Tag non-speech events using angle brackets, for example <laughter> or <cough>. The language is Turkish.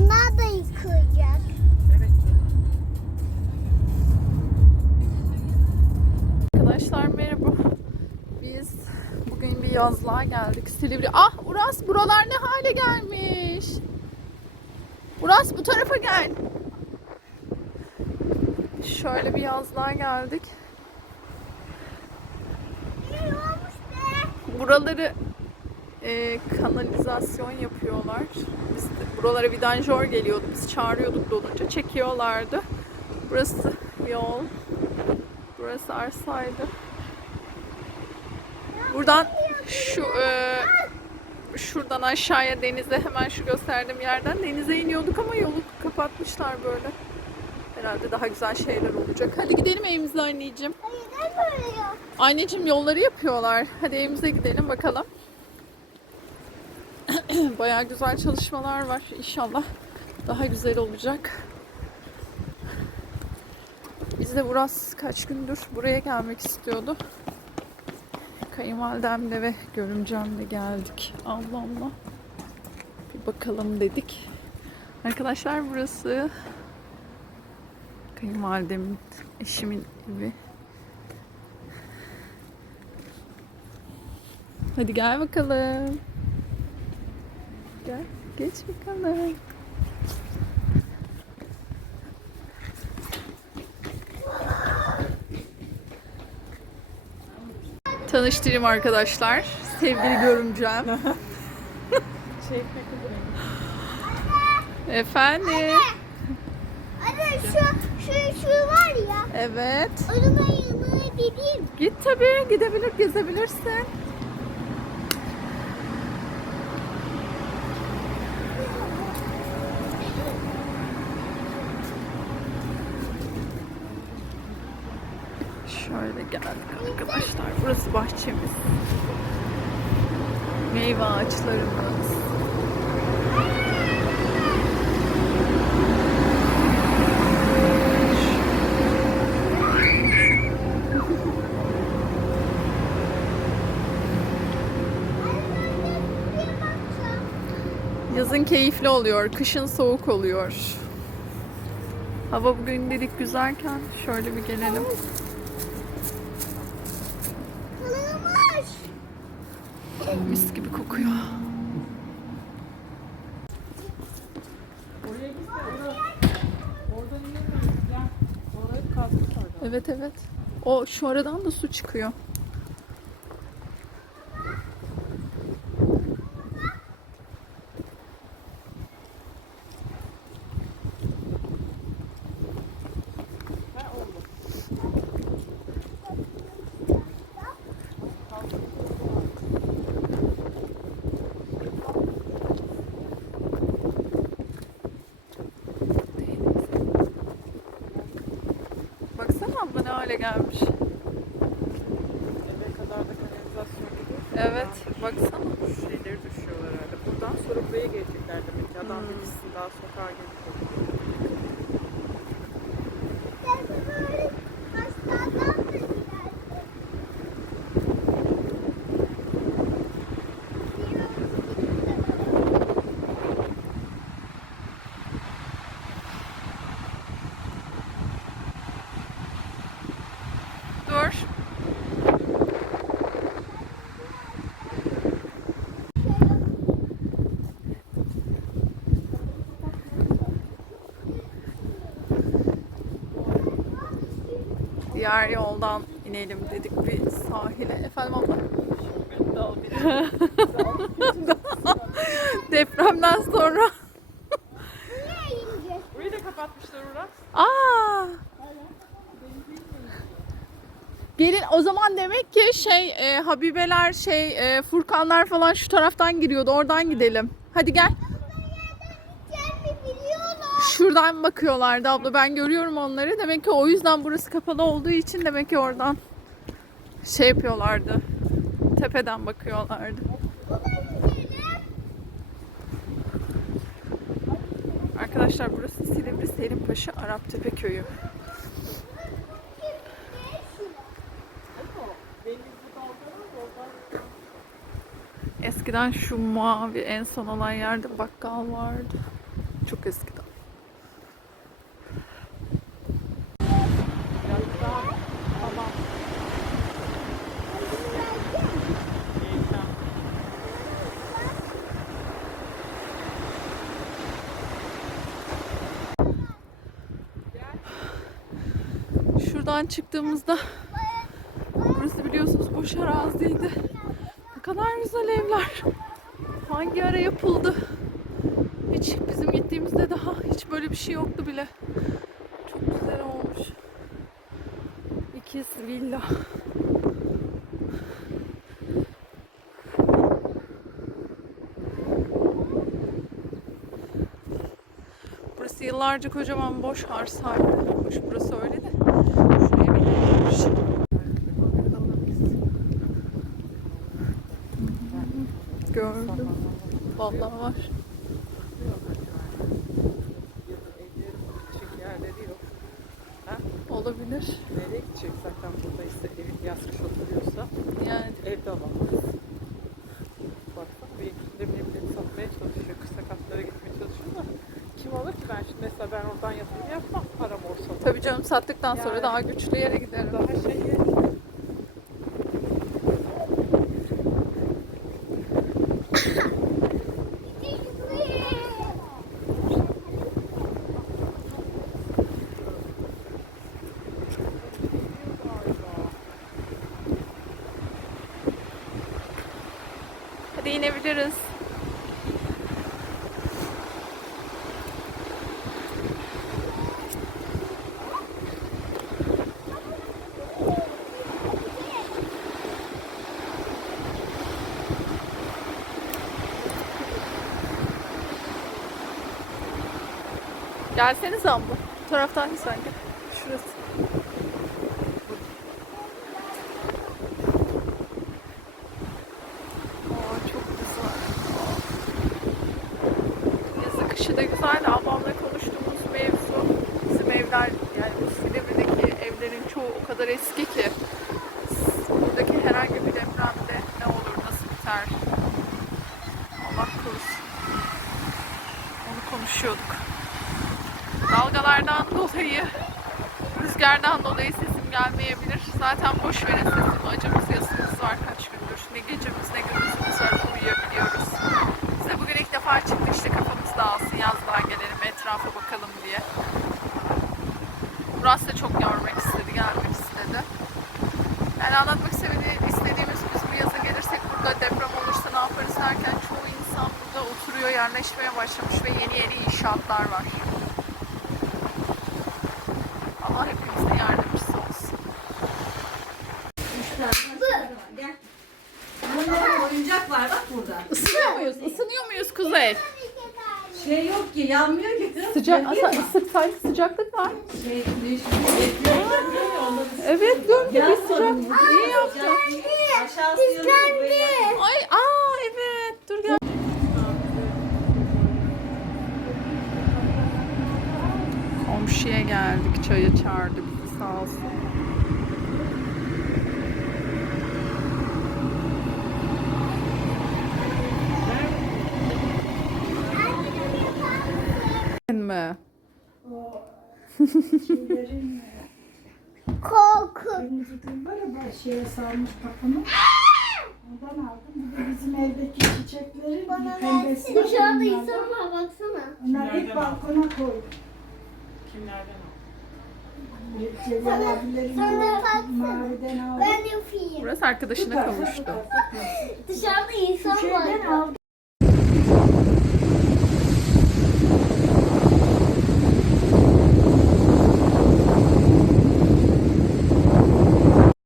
Onlar da yıkayacak. Evet. Arkadaşlar merhaba. Biz bugün bir yazlığa geldik. Silivri. Ah Uras buralar ne hale gelmiş. Uras bu tarafa gel. Şöyle bir yazlığa geldik. Buraları e, kanalizasyon yapıyorlar. Biz de, buralara vidanjör geliyordu. Biz çağırıyorduk dolunca çekiyorlardı. Burası yol. Burası arsaydı. Buradan şu e, şuradan aşağıya denize hemen şu gösterdiğim yerden denize iniyorduk ama yolu kapatmışlar böyle. Herhalde daha güzel şeyler olacak. Hadi gidelim evimize anneciğim. Anneciğim yolları yapıyorlar. Hadi evimize gidelim bakalım. <clears throat> Bayağı güzel çalışmalar var. İnşallah daha güzel olacak. Biz de Buras kaç gündür buraya gelmek istiyordu. Kayınvalidemle ve görümcemle geldik. Allah. Bir bakalım dedik. Arkadaşlar burası kayınvalidemin, eşimin evi. Hadi gel bakalım. Gel, geç bakalım. Tanıştırayım arkadaşlar. Sevgili görümcem. <laughs> Efendim. Anne şu şu şu var ya. Evet. Onunla yanına gideyim. Git tabii. Gidebilir, gezebilirsin. Şöyle geldik arkadaşlar. Burası bahçemiz. Meyve ağaçlarımız. Yazın keyifli oluyor, kışın soğuk oluyor. Hava bugün dedik güzelken şöyle bir gelelim. Evet evet. O şu aradan da su çıkıyor. Baksana hale gelmiş. Eve kadar da kanalizasyon gidiyor. Evet, baksana. Şeyleri düşüyorlar herhalde. Buradan sonra buraya gelecekler demek ki. Adam birisini daha sokağa gelip Diğer yoldan inelim dedik bir sahile. Efendim abla? <laughs> Depremden sonra. Burayı da kapatmışlar Uras. Aa! Gelin o zaman demek ki şey e, Habibeler şey e, Furkanlar falan şu taraftan giriyordu. Oradan gidelim. Hadi gel. Şuradan bakıyorlardı abla. Ben görüyorum onları. Demek ki o yüzden burası kapalı olduğu için demek ki oradan şey yapıyorlardı. Tepeden bakıyorlardı. Arkadaşlar burası Silivri Selimpaşa Araptepe köyü. Eskiden şu mavi en son olan yerde bakkal vardı. çok eskiden. Şuradan çıktığımızda burası biliyorsunuz boş araziydi. Ne kadar güzel evler. Hangi ara yapıldı? Hiç bizim gittiğimizde daha hiç böyle bir şey yoktu bile. Çok güzel olmuş. İkiz villa. Burası yıllarca kocaman boş arsaydı. Boş burası öyle de. Vallahi var. Olabilir. Nereye gidecek zaten buradaysa evi yaz kış oturuyorsa Yani evde alamaz. Baksana bir ekibinde evlerini satmaya çalışıyor. Kısa katlara gitmeye çalışıyor da kim alır ki ben şimdi mesela ben oradan yatırım yapmam param olsa. tabii canım sattıktan sonra Yani. daha güçlü yere giderim. Daha şey Hadi inebiliriz. Gelseniz abla. Bu taraftan sanki. Şurası. Aa, çok güzel. Yazı kışı da güzel de ablamla konuştuğumuz mevzu bizim evler yani bu Silivri'deki evlerin çoğu o kadar eski ki buradaki herhangi bir depremde ne olur nasıl biter Allah korusun onu konuşuyorduk dalgalardan dolayı rüzgardan dolayı sesim gelmeyebilir zaten boş verin sesim acımız yasımız var kaç gündür ne gecemiz ne gündüzümüz var uyuyabiliyoruz biz de bugün ilk defa çıktık işte kafamız dağılsın yazlığa gelelim etrafa bakalım diye. Murat da çok görmek istedi, gelmek istedi. Yani anlatmak istediği, istediğimiz biz bu yaza gelirsek burada deprem olursa ne yaparız derken çoğu insan burada oturuyor, yerleşmeye başlamış ve yeni yeni inşaatlar var. Allah hepimize yardımcısı olsun. Gel. Bunların oyuncak var bak burada. Isınıyor muyuz? Isınıyor muyuz Kuzey? Şey yok ki yanmıyor ki. kız. Sıcak, Yanıyor mu? ısık, sanki sıcaklık var. Şey güneş yanmıyor. Evet, döndü bir sıcak. Yanmadı. İyi yaptın. Aşağısı yanıyor. buraya yanmıyor. Ay, aa evet. Dur gel. Komşuya geldik. Çaya çağırdı bizi sağ olsun. Şeylerin Korku. kırmızı var ya böyle şeye sarmış kapını. Ondan aldım. Bir de bizim evdeki çiçeklerin Bana pembesi var. Dışarıda insan var baksana. Onları hep balkona koydum. kimlerden o? Celal abilerin sen de baksana. maviden aldım. Ben yapayım. Burası arkadaşına kavuştu. Dışarıda insan Şeyden var. aldım.